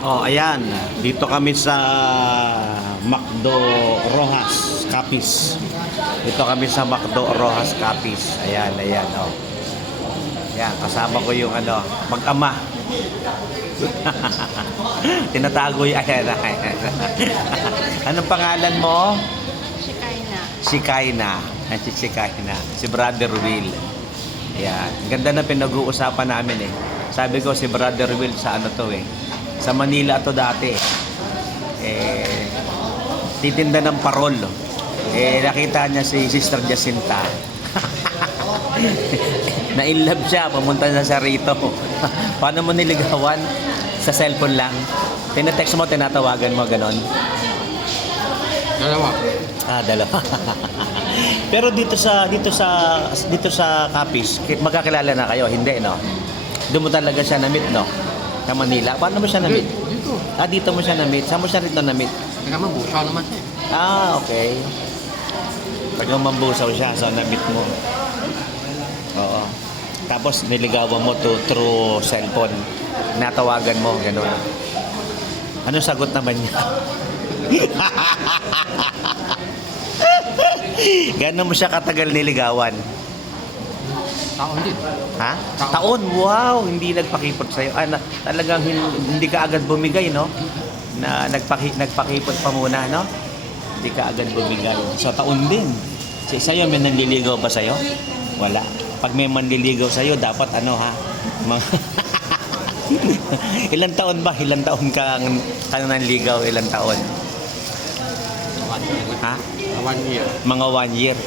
Oh, ayan. Dito kami sa Macdo Rojas, Capiz. Dito kami sa Macdo Rojas, Capiz. Ayan, ayan, oh. Ayan, kasama ko yung ano, mag-ama. Tinatago yung ayan, ayan. Anong pangalan mo? Shikaina. Si Kaina. Si Kaina. Si Brother Will. Ayan. Ganda na pinag-uusapan namin eh. Sabi ko si Brother Will sa ano to eh. Sa Manila to dati. Titinda ng parol. Nakita niya si Sister Jacinta. Na-inlove siya. Pumunta na siya rito. Paano mo niligawan? Sa cellphone lang. Tinetext mo, tinatawagan mo, ganon. Dalawa. Dalawa. Pero dito sa Capiz, magkakilala na kayo, hindi no? Doon mo talaga siya na-meet, no? Sa Manila. Paano mo siya na-meet? Dito. Dito mo siya na-meet. Saan mo siya rito na-meet? Nagkamambusaw naman siya. Okay. Nagkamambusaw siya, so na-meet mo. Oo. Tapos niligawan mo through cellphone. Natawagan mo, gano'n. Ano sagot naman niya? Gano'n mo siya katagal niligawan? Taon din. Ha? Taon? Wow! Hindi nagpakipot sa'yo. Talagang hindi ka agad bumigay, no? Na nagpakipot pa muna, no? Hindi ka agad bumigay. So, taon din. Sa'yo, may nanliligaw ba sa'yo? Wala. Pag may manliligaw sa'yo, dapat ano, ha? Ilang taon ba? Ilang taon ka nanligaw? Ilang taon? 1 year. Ha? 1 year. Mga 1 year.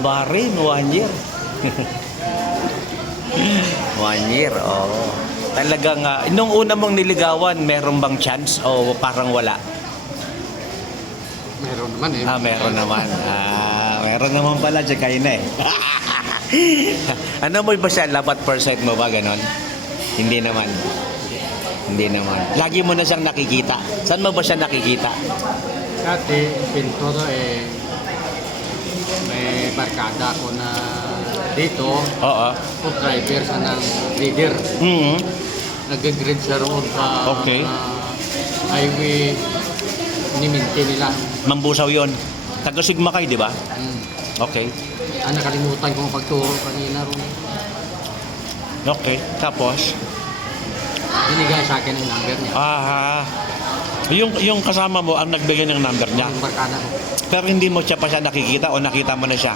Ba rin, 1 year. 1 year, oh. Talagang, nung una mong niligawan, meron bang chance o parang wala? Meron naman eh. Meron naman. Meron naman pala, tsaka yun eh. Ano mo ba siya? Love at first sight mo ba? Ganon? Hindi naman. Hindi naman. Lagi mo na siyang nakikita. Saan mo ba siya nakikita? Dati, pinto to eh, may barkada ko na dito, Oo. food driver sa ng leader. Mm-hmm. Nag-grid siya roon sa Okay. highway niminti nila. Mambusaw yon. Taga Sigma kayo, di ba? Okay. Nakalimutan ko ang pagturo kanina roon. Okay. Tapos? Binigay sa akin ang number niya. Yung kasama mo ang nagbigay ng number niya. Yung barkada ko. Pero hindi mo siya pa siya nakikita o nakita mo na siya?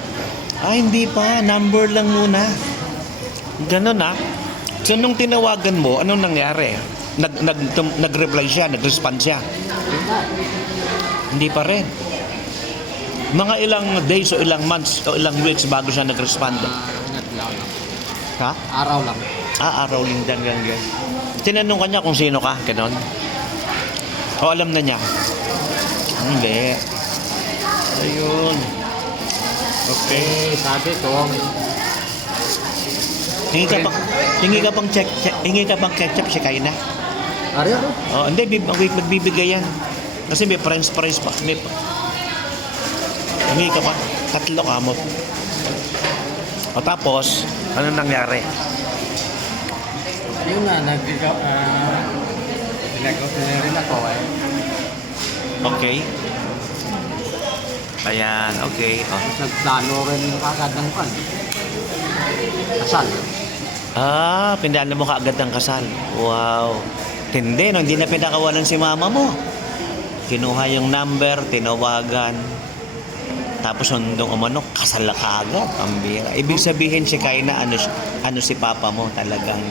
Hindi pa. Number lang muna. Ganun So nung tinawagan mo, anong nangyari? Nag-reply siya, nag-respond siya? Hindi pa rin. Mga ilang days o ilang months o ilang weeks bago siya nag-respond. Naglaw lang. Ha? Araw lang. Araw lang yan. Tinanong ka niya kung sino ka, ganon? O alam na niya? Hindi. Ayun. Okay. Sabi ko, Hingi ka pang ketchup si Kaina. Ariyo ko. Hindi, magbibigay yan. Kasi may french fries pa. Hingi ka pa. 3 ka mo. O tapos, ano nangyari? Yun na, nag-ikaw na rin ako eh. Okay. Ayan, okay. Tapos nagplano rin agad ng pan. Kasal. Pinadala mo kaagad ng kasal. Wow. Hindi, no? Hindi na pinakawalan si mama mo. Kinuha yung number, tinawagan. Tapos nung umano, kasal na kaagad. Pambira. Ibig sabihin si Kaina, ano si papa mo talagang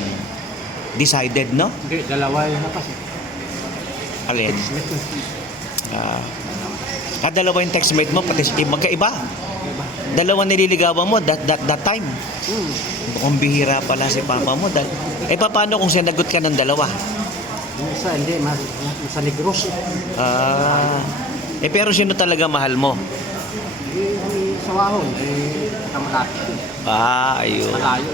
decided, no? Hindi, dalawa yung nakas eh. Alin? Dalawa yung textmate mo, pati magkaiba. Dalawa nililigawan mo that time. Mukhang bihira pala si papa mo. Paano kung sinagot ka ng dalawa? Yung isa, hindi, sa Negros. Pero sino talaga mahal mo? Sa Wahon, kamalapit. Ayun. Malayo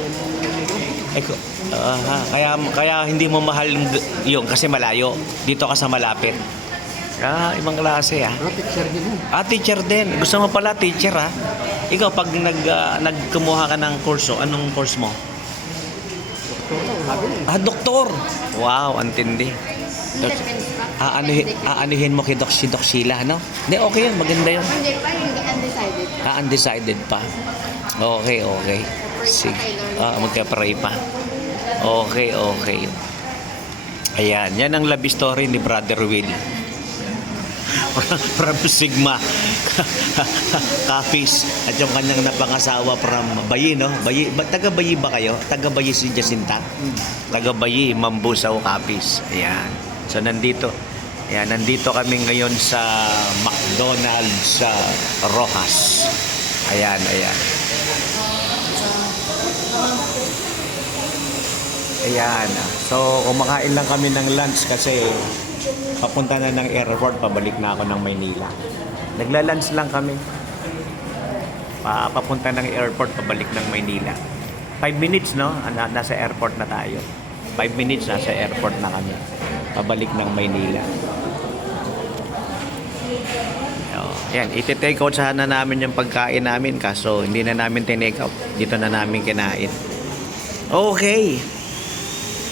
yung Kaya hindi mo mahal yung kasi malayo. Dito ka sa malapit. Ibang klase Pero teacher din yun. Teacher din. Gusto mo pala teacher Ikaw pag nagkumuha ka ng kurso, anong course mo? Doktor. Doktor. Wow, antindi. Depends pa. Aanuhin mo kay si Doc Sheila, no? Hindi, okay yun. Maganda yun. Hindi pa, yung undecided. Undecided pa. Okay, okay. Sige. Magka-pray pa. Okay, okay. Ayan, yan ang love story ni Brother Will. From Sigma Kapis at yung kanyang napangasawa from Bayi, no? Bayi, taga Bayi ba kayo? Taga Bayi si Jacinta? Taga Bayi, Mambusaw, Kapis. Ayan. So nandito. Ayan, nandito kami ngayon sa McDonald's sa Rojas. Ayan, ayan. Ayan. So, kumakain lang kami ng lunch kasi papunta na ng airport, pabalik na ako ng Maynila. Nagla-lunch lang kami. Papunta ng airport, pabalik ng Maynila. 5 minutes, no? Nasa airport na tayo. 5 minutes, nasa airport na kami. Pabalik ng Maynila. Yan, iti-take out sana namin yung pagkain namin kaso hindi na namin tinake out. Dito na namin kinain. Okay.